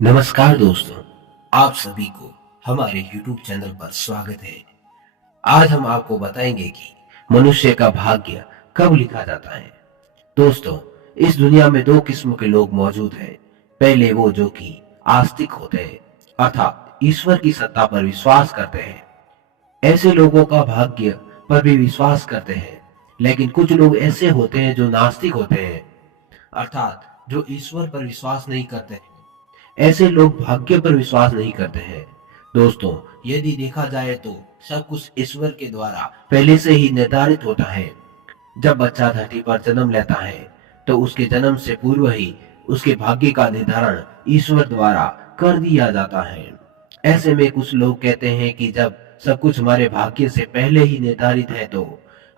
नमस्कार दोस्तों, आप सभी को हमारे YouTube चैनल पर स्वागत है। आज हम आपको बताएंगे कि मनुष्य का भाग्य कब लिखा जाता है। दोस्तों, इस दुनिया में दो किस्म के लोग मौजूद हैं। पहले वो जो कि आस्तिक होते हैं, अर्थात ईश्वर की सत्ता पर विश्वास करते हैं। ऐसे लोगों का भाग्य पर भी विश्वास करते हैं। लेकिन कुछ लोग ऐसे होते हैं जो नास्तिक होते हैं, अर्थात जो ईश्वर पर विश्वास नहीं करते हैं। ऐसे लोग भाग्य पर विश्वास नहीं करते हैं। दोस्तों, यदि देखा जाए तो सब कुछ ईश्वर के द्वारा पहले से ही निर्धारित होता है। जब बच्चा धरती पर जन्म लेता है तो उसके जन्म से पूर्व ही उसके भाग्य का निर्धारण ईश्वर द्वारा कर दिया जाता है। ऐसे में कुछ लोग कहते हैं कि जब सब कुछ हमारे भाग्य से पहले ही निर्धारित है तो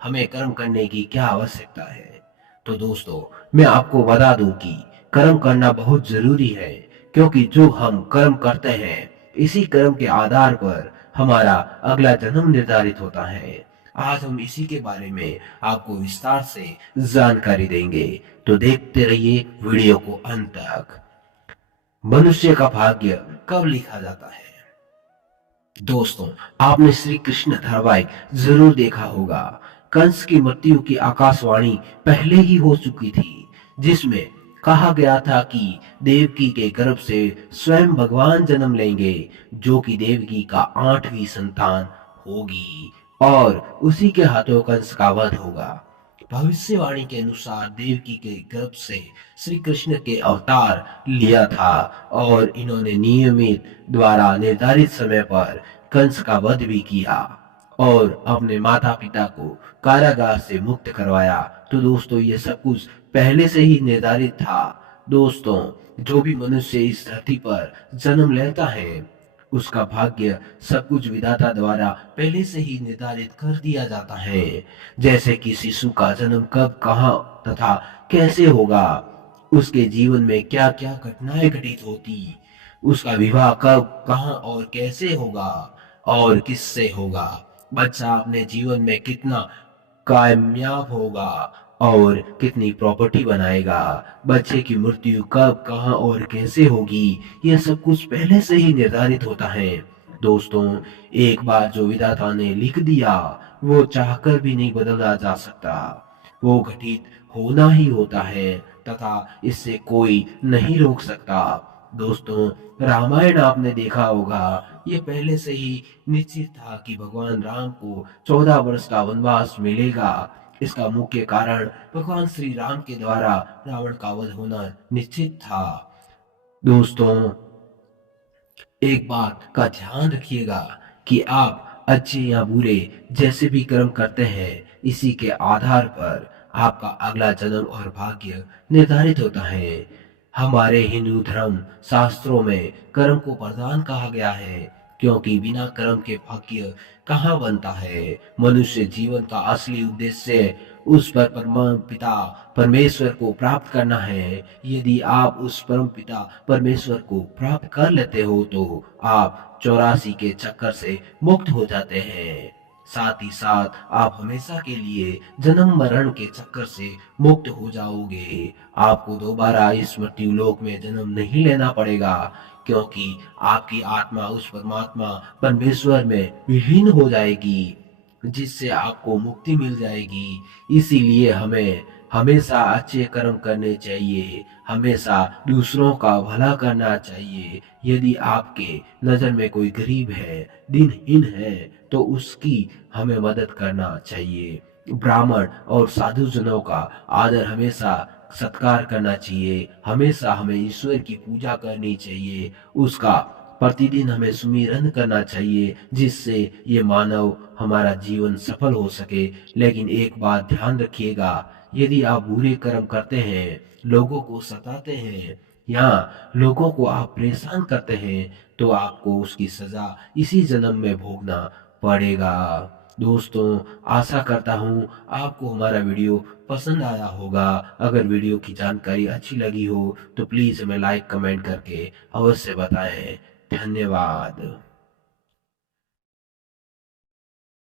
हमें कर्म करने की क्या आवश्यकता है। तो दोस्तों, मैं आपको बता दूं कि कर्म करना बहुत जरूरी है, क्योंकि जो हम कर्म करते हैं इसी कर्म के आधार पर हमारा अगला जन्म निर्धारित होता है। आज हम इसी के बारे में आपको विस्तार से जानकारी देंगे, तो देखते रहिए वीडियो को अंत तक। मनुष्य का भाग्य कब लिखा जाता है। दोस्तों, आपने श्री कृष्ण धारावाहिक जरूर देखा होगा। कंस की मृत्यु की आकाशवाणी पहले ही हो चुकी थी, जिसमें कहा गया था कि देवकी के गर्भ से स्वयं भगवान जन्म लेंगे, जो कि देवकी का 8वीं संतान होगी और उसी के हाथों कंस का वध होगा। भविष्यवाणी के अनुसार देवकी के गर्भ से श्री कृष्ण के अवतार लिया था और इन्होंने नियमित द्वारा निर्धारित समय पर कंस का वध भी किया और अपने माता पिता को कारागार से मुक्त करवाया। तो दोस्तों, ये सब कुछ पहले से ही निर्धारित था। दोस्तों, जो भी मनुष्य इस धरती पर जन्म लेता है उसका भाग्य सब कुछ विधाता द्वारा पहले से ही निर्धारित कर दिया जाता है। जैसे कि शिशु का जन्म कब, कहाँ तथा कैसे होगा, उसके जीवन में क्या क्या घटनाएं घटित होती, उसका विवाह कब, कहाँ और कैसे होगा और किससे होगा, बच्चा अपने जीवन में कितना कामयाब होगा और कितनी प्रॉपर्टी बनाएगा, बच्चे की मृत्यु कब, कहाँ और कैसे होगी, यह सब कुछ पहले से ही निर्धारित होता है। दोस्तों, एक बार जो विधाता ने लिख दिया वो चाहकर भी नहीं बदला जा सकता। वो घटित होना ही होता है तथा इससे कोई नहीं रोक सकता। दोस्तों, रामायण आपने देखा होगा। ये पहले से ही निश्चित था कि भगवान राम को 14 वर्ष का वनवास मिलेगा। इसका मुख्य कारण भगवान श्री राम के द्वारा रावण का वध होना निश्चित था। दोस्तों, एक बात का ध्यान रखिएगा कि आप अच्छे या बुरे जैसे भी कर्म करते हैं, इसी के आधार पर आपका अगला जन्म और भाग्य निर्धारित होता है। हमारे हिंदू धर्म शास्त्रों में कर्म को वरदान कहा गया है, क्योंकि बिना कर्म के भाग्य कहाँ बनता है। मनुष्य जीवन का असली उद्देश्य उस पर परम पिता परमेश्वर को प्राप्त करना है। यदि आप उस परम पिता परमेश्वर को प्राप्त कर लेते हो तो आप 84 के चक्कर से मुक्त हो जाते हैं। साथ ही साथ आप हमेशा के लिए जन्म मरण के चक्कर से मुक्त हो जाओगे। आपको दोबारा इस मृत्यु लोक में जन्म नहीं लेना पड़ेगा, क्योंकि आपकी आत्मा उस परमात्मा परमेश्वर में विलीन हो जाएगी, जिससे आपको मुक्ति मिल जाएगी। इसीलिए हमें हमेशा अच्छे कर्म करने चाहिए, हमेशा दूसरों का भला करना चाहिए। यदि आपके नज़र में कोई गरीब है, दिनहीन है, तो उसकी हमें मदद करना चाहिए। ब्राह्मण और साधु जनों का आदर हमेशा सत्कार करना चाहिए। हमेशा हमें ईश्वर की पूजा करनी चाहिए, उसका प्रतिदिन हमें सुमिरन करना चाहिए, जिससे ये मानव हमारा जीवन सफल हो सके। लेकिन एक बात ध्यान रखिएगा, यदि आप बुरे कर्म करते हैं, लोगों को सताते हैं या लोगों को आप परेशान करते हैं, तो आपको उसकी सजा इसी जन्म में भोगना पड़ेगा। दोस्तों, आशा करता हूँ आपको हमारा वीडियो पसंद आया होगा। अगर वीडियो की जानकारी अच्छी लगी हो तो प्लीज़ हमें लाइक कमेंट करके अवश्य बताएं। धन्यवाद।